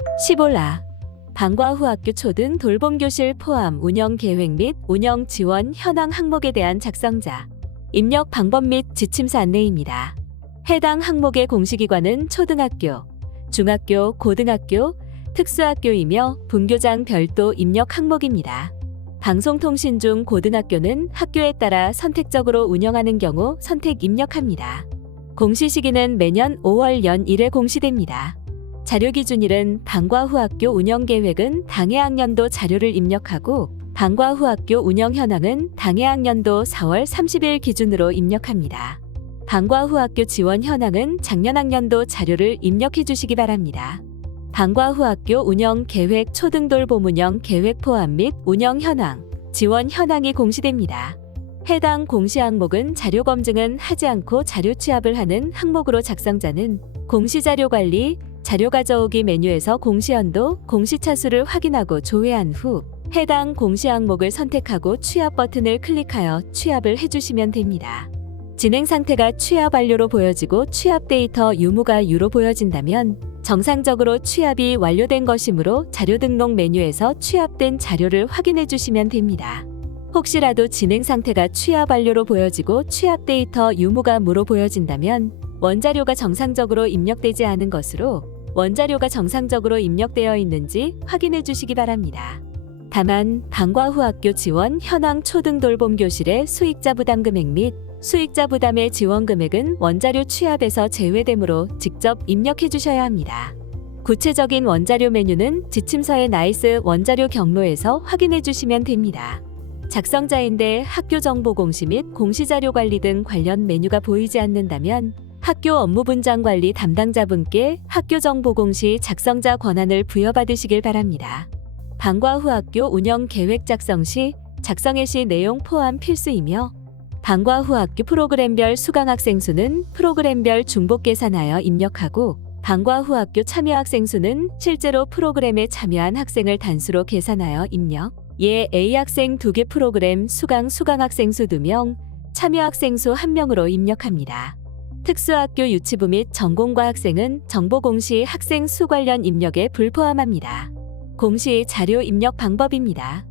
15라 방과 후 학교 초등 돌봄교실 포함 운영 계획 및 운영 지원 현황 항목에 대한 작성자, 입력 방법 및 지침서 안내입니다. 해당 항목의 공시기관은 초등학교, 중학교, 고등학교, 특수학교이며 분교장 별도 입력 항목입니다. 방송통신 중 고등학교는 학교에 따라 선택적으로 운영하는 경우 선택 입력합니다. 공시 시기는 매년 5월 연 1회 공시됩니다. 자료 기준일은 방과 후 학교 운영 계획은 당해 학년도 자료를 입력하고 방과 후 학교 운영 현황은 당해 학년도 4월 30일 기준으로 입력합니다. 방과 후 학교 지원 현황은 작년 학년도 자료를 입력해 주시기 바랍니다. 방과 후 학교 운영 계획 초등 돌봄 운영 계획 포함 및 운영 현황, 지원 현황이 공시됩니다. 해당 공시 항목은 자료 검증은 하지 않고 자료 취합을 하는 항목으로 작성자는 공시자료 관리, 자료 가져오기 메뉴에서 공시연도, 공시차수를 확인하고 조회한 후 해당 공시 항목을 선택하고 취합 버튼을 클릭하여 취합을 해주시면 됩니다. 진행 상태가 취합 완료로 보여지고 취합 데이터 유무가 유로 보여진다면 정상적으로 취합이 완료된 것이므로 자료 등록 메뉴에서 취합된 자료를 확인해 주시면 됩니다. 혹시라도 진행 상태가 취합 완료로 보여지고 취합 데이터 유무가 무로 보여진다면 원자료가 정상적으로 입력되지 않은 것으로 원자료가 정상적으로 입력되어 있는지 확인해 주시기 바랍니다. 다만 방과 후 학교 지원 현황 초등 돌봄 교실의 수익자 부담 금액 및 수익자 부담의 지원 금액은 원자료 취합에서 제외되므로 직접 입력해 주셔야 합니다. 구체적인 원자료 메뉴는 지침서의 나이스 원자료 경로에서 확인해 주시면 됩니다. 작성자인데 학교 정보 공시 및 공시자료 관리 등 관련 메뉴가 보이지 않는다면 학교 업무 분장 관리 담당자분께 학교 정보 공시 작성자 권한을 부여받으시길 바랍니다. 방과 후 학교 운영 계획 작성 시 작성의 시 내용 포함 필수이며 방과 후 학교 프로그램별 수강 학생 수는 프로그램별 중복 계산하여 입력하고 방과 후 학교 참여 학생 수는 실제로 프로그램에 참여한 학생을 단수로 계산하여 입력. 예 A 학생 2개 프로그램 수강 학생 수 2명, 참여 학생 수 1명으로 입력합니다. 특수학교 유치부 및 전공과 학생은 정보 공시 학생 수 관련 입력에 불포함합니다. 공시 자료 입력 방법입니다.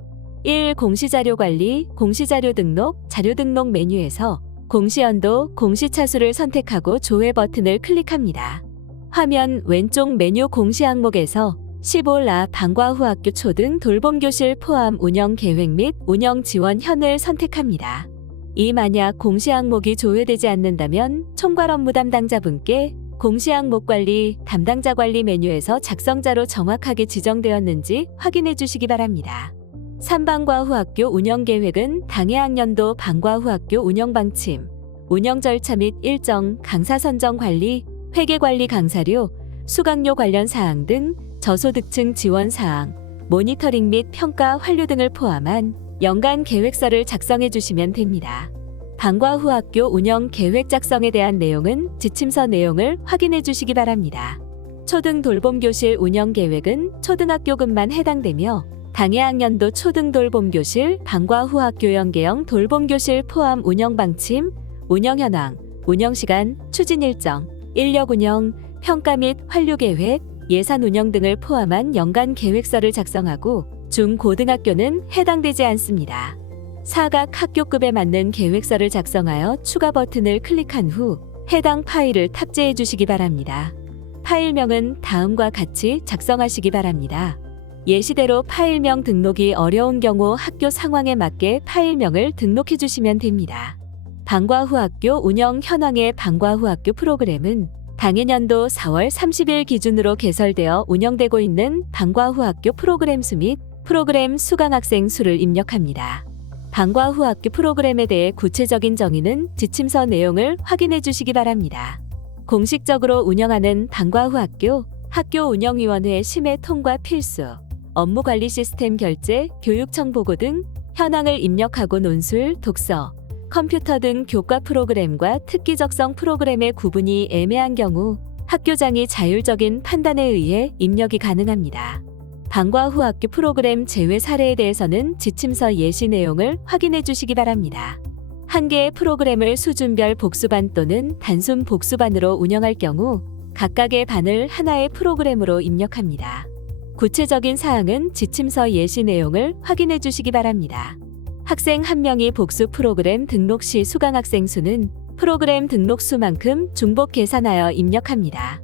1. 공시자료 관리, 공시자료 등록, 자료 등록 메뉴에서 공시연도, 공시차수를 선택하고 조회 버튼을 클릭합니다. 화면 왼쪽 메뉴 공시 항목에서 15라 방과 후 학교 초등 돌봄교실 포함 운영 계획 및 운영 지원 현을 선택합니다. 이 만약 공시 항목이 조회되지 않는다면 총괄 업무 담당자분께 공시 항목 관리, 담당자 관리 메뉴에서 작성자로 정확하게 지정되었는지 확인해 주시기 바랍니다. 3방과 후 학교 운영 계획은 당해 학년도 방과 후 학교 운영 방침, 운영 절차 및 일정, 강사 선정 관리, 회계 관리 강사료, 수강료 관련 사항 등 저소득층 지원 사항, 모니터링 및 평가 완료 등을 포함한 연간 계획서를 작성해 주시면 됩니다. 방과 후 학교 운영 계획 작성에 대한 내용은 지침서 내용을 확인해 주시기 바랍니다. 초등 돌봄교실 운영 계획은 초등학교급만 해당되며 당해 학년도 초등 돌봄교실, 방과 후 학교 연계형 돌봄교실 포함 운영 방침, 운영 현황, 운영 시간, 추진 일정, 인력 운영, 평가 및 완료 계획, 예산 운영 등을 포함한 연간 계획서를 작성하고 중고등학교는 해당되지 않습니다. 사각 학교급에 맞는 계획서를 작성하여 추가 버튼을 클릭한 후 해당 파일을 탑재해 주시기 바랍니다. 파일명은 다음과 같이 작성하시기 바랍니다. 예시대로 파일명 등록이 어려운 경우 학교 상황에 맞게 파일명을 등록해 주시면 됩니다. 방과 후 학교 운영 현황의 방과 후 학교 프로그램은 당해년도 4월 30일 기준으로 개설되어 운영되고 있는 방과 후 학교 프로그램 수 및 프로그램 수강 학생 수를 입력합니다. 방과 후 학교 프로그램에 대해 구체적인 정의는 지침서 내용을 확인해 주시기 바랍니다. 공식적으로 운영하는 방과 후 학교 운영위원회 심의 통과 필수, 업무관리 시스템 결제, 교육청 보고 등 현황을 입력하고 논술, 독서, 컴퓨터 등 교과 프로그램과 특기적성 프로그램의 구분이 애매한 경우 학교장이 자율적인 판단에 의해 입력이 가능합니다. 방과 후 학교 프로그램 제외 사례에 대해서는 지침서 예시 내용을 확인해 주시기 바랍니다. 한 개의 프로그램을 수준별 복수반 또는 단순 복수반으로 운영할 경우 각각의 반을 하나의 프로그램으로 입력합니다. 구체적인 사항은 지침서 예시 내용을 확인해 주시기 바랍니다. 학생 한 명이 복수 프로그램 등록 시 수강 학생 수는 프로그램 등록 수만큼 중복 계산하여 입력합니다.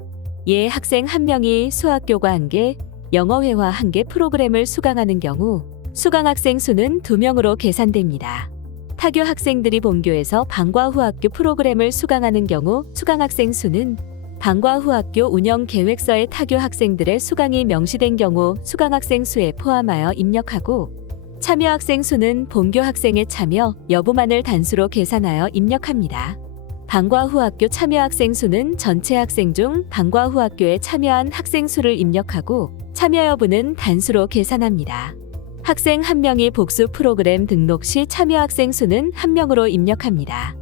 예, 학생 한 명이 수학교과 1개, 영어회화 1개 프로그램을 수강하는 경우 수강 학생 수는 2명으로 계산됩니다. 타교 학생들이 본교에서 방과 후 학교 프로그램을 수강하는 경우 수강 학생 수는 방과 후 학교 운영 계획서에 타교 학생들의 수강이 명시된 경우 수강 학생 수에 포함하여 입력하고 참여 학생 수는 본교 학생의 참여 여부만을 단수로 계산하여 입력합니다. 방과 후 학교 참여 학생 수는 전체 학생 중 방과 후 학교에 참여한 학생 수를 입력하고 참여 여부는 단수로 계산합니다. 학생 한 명이 복수 프로그램 등록 시 참여 학생 수는 1명으로 입력합니다.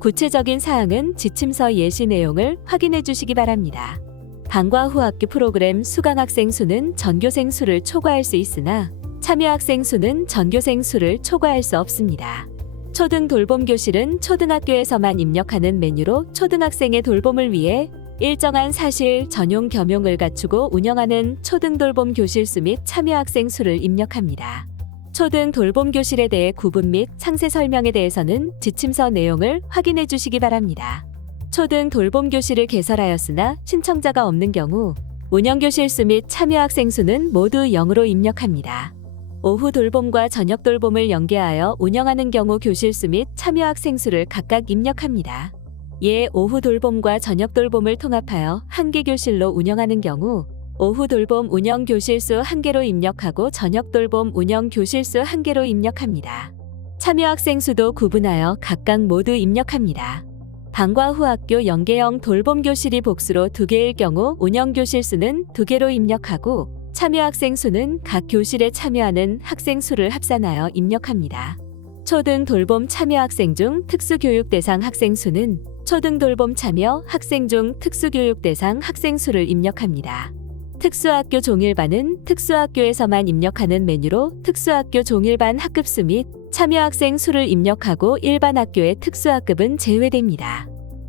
구체적인 사항은 지침서 예시 내용을 확인해 주시기 바랍니다. 방과 후 학교 프로그램 수강 학생 수는 전교생 수를 초과할 수 있으나 참여 학생 수는 전교생 수를 초과할 수 없습니다. 초등 돌봄 교실은 초등학교에서만 입력하는 메뉴로 초등학생의 돌봄을 위해 일정한 사실 전용 겸용을 갖추고 운영하는 초등 돌봄 교실 수 및 참여 학생 수를 입력합니다. 초등 돌봄 교실에 대해 구분 및 상세 설명에 대해서는 지침서 내용을 확인해 주시기 바랍니다. 초등 돌봄 교실을 개설하였으나 신청자가 없는 경우 운영 교실 수 및 참여 학생 수는 모두 0으로 입력합니다. 오후 돌봄과 저녁 돌봄을 연계하여 운영하는 경우 교실 수 및 참여 학생 수를 각각 입력합니다. 예, 오후 돌봄과 저녁 돌봄을 통합하여 1개 교실로 운영하는 경우 오후 돌봄 운영 교실 수 1개로 입력하고 저녁 돌봄 운영 교실 수 1개로 입력합니다. 참여 학생 수도 구분하여 각각 모두 입력합니다. 방과 후 학교 연계형 돌봄 교실이 복수로 2개일 경우 운영 교실 수는 2개로 입력하고 참여 학생 수는 각 교실에 참여하는 학생 수를 합산하여 입력합니다. 초등 돌봄 참여 학생 중 특수교육 대상 학생 수는 초등 돌봄 참여 학생 중 특수교육 대상 학생 수를 입력합니다. 특수학교 종일반은 특수학교에서만 입력하는 메뉴로 특수학교 종일반 학급수 및 참여 학생 수를 입력하고 일반 학교의 특수학급은 제외됩니다.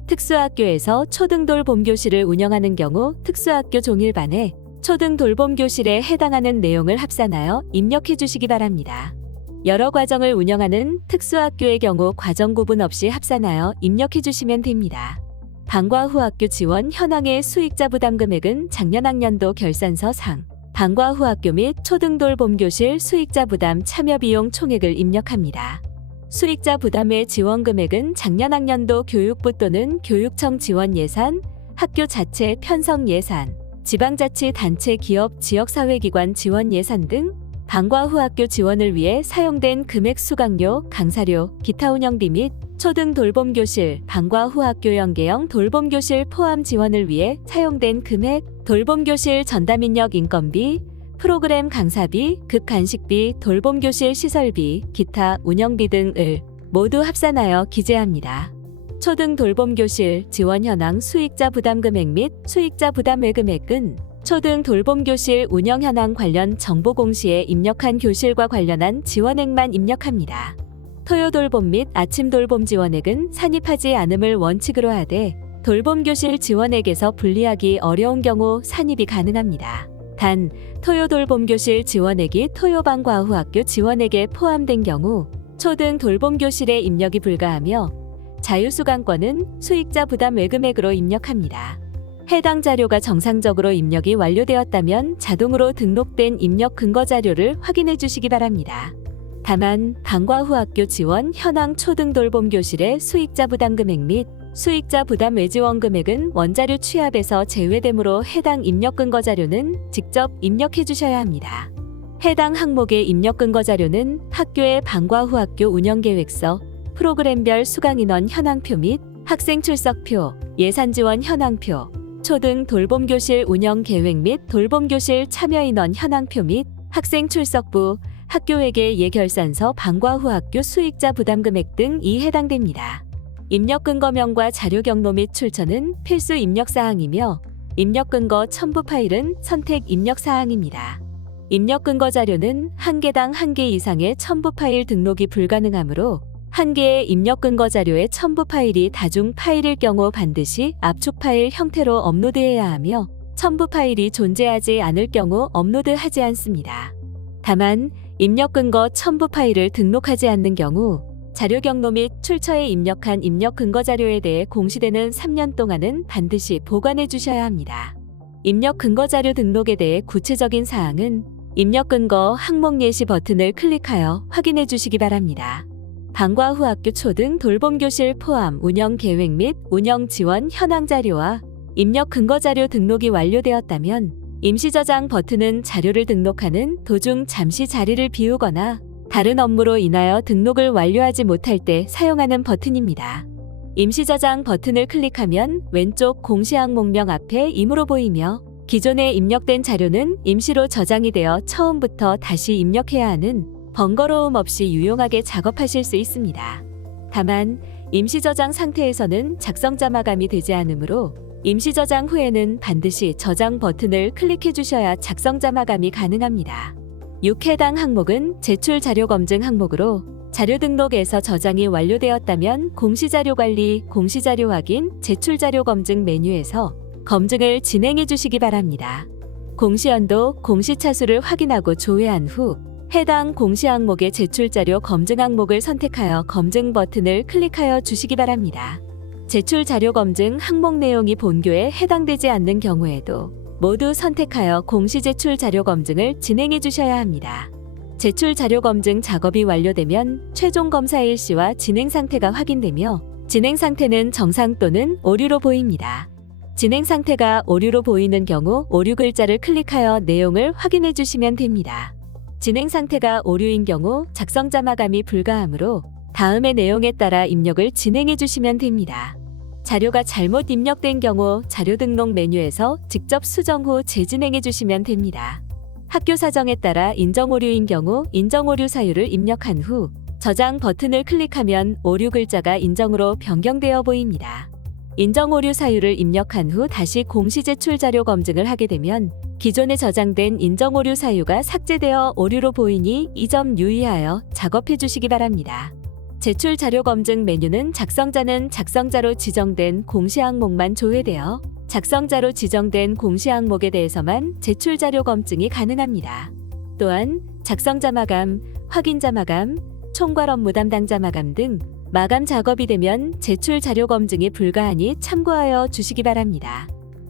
특수학교에서 초등 돌봄 교실을 운영하는 경우 특수학교 종일반에 초등 돌봄 교실에 해당하는 내용을 합산하여 입력해 주시기 바랍니다. 여러 과정을 운영하는 특수학교의 경우 과정 구분 없이 합산하여 입력해 주시면 됩니다. 방과 후 학교 지원 현황의 수익자 부담 금액은 작년 학년도 결산서상 방과 후 학교 및 초등 돌봄 교실 수익자 부담 참여 비용 총액을 입력합니다. 수익자 부담의 지원 금액은 작년 학년도 교육부 또는 교육청 지원 예산, 학교 자체 편성 예산, 지방자치단체 기업 지역사회기관 지원 예산 등 방과 후 학교 지원을 위해 사용된 금액 수강료, 강사료, 기타 운영비 및 초등 돌봄 교실, 방과 후 학교 연계형 돌봄 교실 포함 지원을 위해 사용된 금액, 돌봄 교실 전담 인력 인건비, 프로그램 강사비, 급간식비, 돌봄 교실 시설비, 기타 운영비 등을 모두 합산하여 기재합니다. 초등 돌봄 교실 지원 현황 수익자 부담 금액 및 수익자 부담 외금액은 초등 돌봄 교실 운영 현황 관련 정보 공시에 입력한 교실과 관련한 지원액만 입력합니다. 토요 돌봄 및 아침 돌봄 지원액은 산입하지 않음을 원칙으로 하되 돌봄 교실 지원액에서 분리하기 어려운 경우 산입이 가능합니다. 단, 토요 돌봄 교실 지원액이 토요방 과후 학교 지원액에 포함된 경우 초등 돌봄 교실에 입력이 불가하며 자유수강권은 수익자 부담 외금액으로 입력합니다. 해당 자료가 정상적으로 입력이 완료되었다면 자동으로 등록된 입력 근거 자료를 확인해 주시기 바랍니다. 다만 방과 후 학교 지원 현황 초등 돌봄 교실의 수익자 부담 금액 및 수익자 부담 외지원 금액은 원자료 취합에서 제외되므로 해당 입력 근거 자료는 직접 입력해 주셔야 합니다. 해당 항목의 입력 근거 자료는 학교의 방과 후 학교 운영 계획서, 프로그램별 수강 인원 현황표 및 학생 출석표, 예산 지원 현황표, 초등 돌봄 교실 운영 계획 및 돌봄 교실 참여 인원 현황표 및 학생 출석부, 학교회계 예결산서 방과 후 학교 수익자 부담 금액 등이 해당됩니다. 입력 근거명과 자료 경로 및 출처는 필수 입력 사항이며 입력 근거 첨부 파일은 선택 입력 사항입니다. 입력 근거 자료는 한 개당 1개 이상의 첨부 파일 등록이 불가능하므로 한 개의 입력 근거 자료의 첨부 파일이 다중 파일일 경우 반드시 압축 파일 형태로 업로드해야 하며 첨부 파일이 존재하지 않을 경우 업로드하지 않습니다. 다만 입력 근거 첨부 파일을 등록하지 않는 경우 자료 경로 및 출처에 입력한 입력 근거 자료에 대해 공시되는 3년 동안은 반드시 보관해 주셔야 합니다. 입력 근거 자료 등록에 대해 구체적인 사항은 입력 근거 항목 예시 버튼을 클릭하여 확인해 주시기 바랍니다. 방과 후 학교 초등 돌봄 교실 포함 운영 계획 및 운영 지원 현황 자료와 입력 근거 자료 등록이 완료되었다면 임시 저장 버튼은 자료를 등록하는 도중 잠시 자리를 비우거나 다른 업무로 인하여 등록을 완료하지 못할 때 사용하는 버튼입니다. 임시 저장 버튼을 클릭하면 왼쪽 공시 항목명 앞에 임으로 보이며 기존에 입력된 자료는 임시로 저장이 되어 처음부터 다시 입력해야 하는 번거로움 없이 유용하게 작업하실 수 있습니다. 다만 임시 저장 상태에서는 작성자 마감이 되지 않으므로 임시 저장 후에는 반드시 저장 버튼을 클릭해 주셔야 작성자 마감이 가능합니다. 6. 해당 항목은 제출 자료 검증 항목으로 자료 등록에서 저장이 완료되었다면 공시자료 관리, 공시자료 확인, 제출 자료 검증 메뉴에서 검증을 진행해 주시기 바랍니다. 공시연도, 공시차수를 확인하고 조회한 후 해당 공시 항목의 제출 자료 검증 항목을 선택하여 검증 버튼을 클릭하여 주시기 바랍니다. 제출 자료 검증 항목 내용이 본교에 해당되지 않는 경우에도 모두 선택하여 공시 제출 자료 검증을 진행해 주셔야 합니다. 제출 자료 검증 작업이 완료되면 최종 검사 일시와 진행 상태가 확인되며 진행 상태는 정상 또는 오류로 보입니다. 진행 상태가 오류로 보이는 경우 오류 글자를 클릭하여 내용을 확인해 주시면 됩니다. 진행 상태가 오류인 경우 작성자 마감이 불가하므로 다음의 내용에 따라 입력을 진행해 주시면 됩니다. 자료가 잘못 입력된 경우 자료 등록 메뉴에서 직접 수정 후 재진행해 주시면 됩니다. 학교 사정에 따라 인정 오류인 경우 인정 오류 사유를 입력한 후 저장 버튼을 클릭하면 오류 글자가 인정으로 변경되어 보입니다. 인정 오류 사유를 입력한 후 다시 공시 제출 자료 검증을 하게 되면 기존에 저장된 인정 오류 사유가 삭제되어 오류로 보이니 이 점 유의하여 작업해 주시기 바랍니다. 제출 자료 검증 메뉴는 작성자는 작성자로 지정된 공시 항목만 조회되어 작성자로 지정된 공시 항목에 대해서만 제출 자료 검증이 가능합니다. 또한 작성자 마감, 확인자 마감, 총괄 업무 담당자 마감 등 마감 작업이 되면 제출 자료 검증이 불가하니 참고하여 주시기 바랍니다.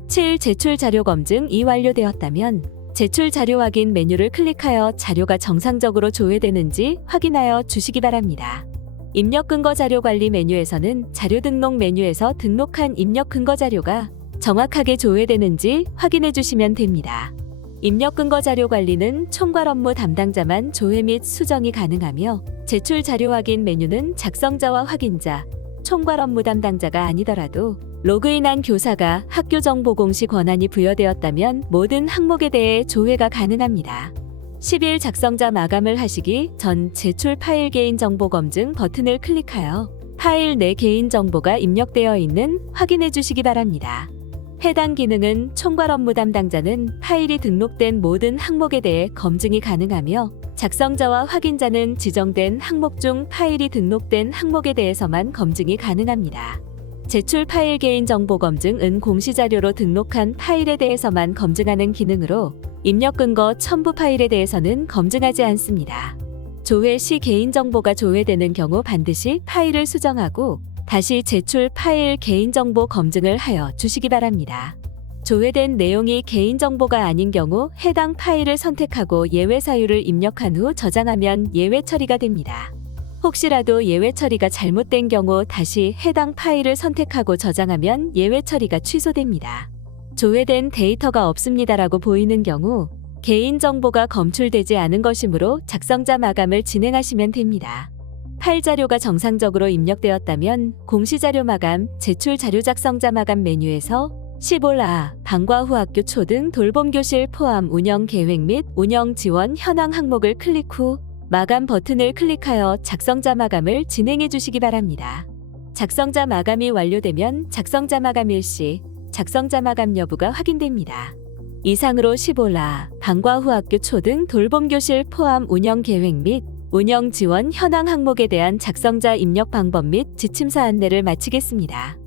7. 제출 자료 검증이 완료되었다면 제출 자료 확인 메뉴를 클릭하여 자료가 정상적으로 조회되는지 확인하여 주시기 바랍니다. 입력 근거 자료 관리 메뉴에서는 자료 등록 메뉴에서 등록한 입력 근거 자료가 정확하게 조회되는지 확인해 주시면 됩니다. 입력 근거 자료 관리는 총괄 업무 담당자만 조회 및 수정이 가능하며 제출 자료 확인 메뉴는 작성자와 확인자, 총괄 업무 담당자가 아니더라도 로그인한 교사가 학교 정보 공시 권한이 부여되었다면 모든 항목에 대해 조회가 가능합니다. 10일 작성자 마감을 하시기 전 제출 파일 개인정보 검증 버튼을 클릭하여 파일 내 개인정보가 입력되어 있는 확인해 주시기 바랍니다. 해당 기능은 총괄 업무 담당자는 파일이 등록된 모든 항목에 대해 검증이 가능하며 작성자와 확인자는 지정된 항목 중 파일이 등록된 항목에 대해서만 검증이 가능합니다. 제출 파일 개인정보 검증은 공시자료로 등록한 파일에 대해서만 검증하는 기능으로 입력 근거 첨부 파일에 대해서는 검증하지 않습니다. 조회 시 개인정보가 조회되는 경우 반드시 파일을 수정하고 다시 제출 파일 개인정보 검증을 하여 주시기 바랍니다. 조회된 내용이 개인정보가 아닌 경우 해당 파일을 선택하고 예외 사유를 입력한 후 저장하면 예외 처리가 됩니다. 혹시라도 예외 처리가 잘못된 경우 다시 해당 파일을 선택하고 저장하면 예외 처리가 취소됩니다. 조회된 데이터가 없습니다라고 보이는 경우 개인정보가 검출되지 않은 것이므로 작성자 마감을 진행하시면 됩니다. 파일 자료가 정상적으로 입력되었다면 공시자료 마감, 제출 자료 작성자 마감 메뉴에서 15라 방과 후 학교 초등 돌봄교실 포함 운영 계획 및 운영 지원 현황 항목을 클릭 후 마감 버튼을 클릭하여 작성자 마감을 진행해 주시기 바랍니다. 작성자 마감이 완료되면 작성자 마감 일시, 작성자 마감 여부가 확인됩니다. 이상으로 15라 방과 후 학교 초등 돌봄교실 포함 운영 계획 및 운영 지원 현황 항목에 대한 작성자 입력 방법 및 지침사 안내를 마치겠습니다.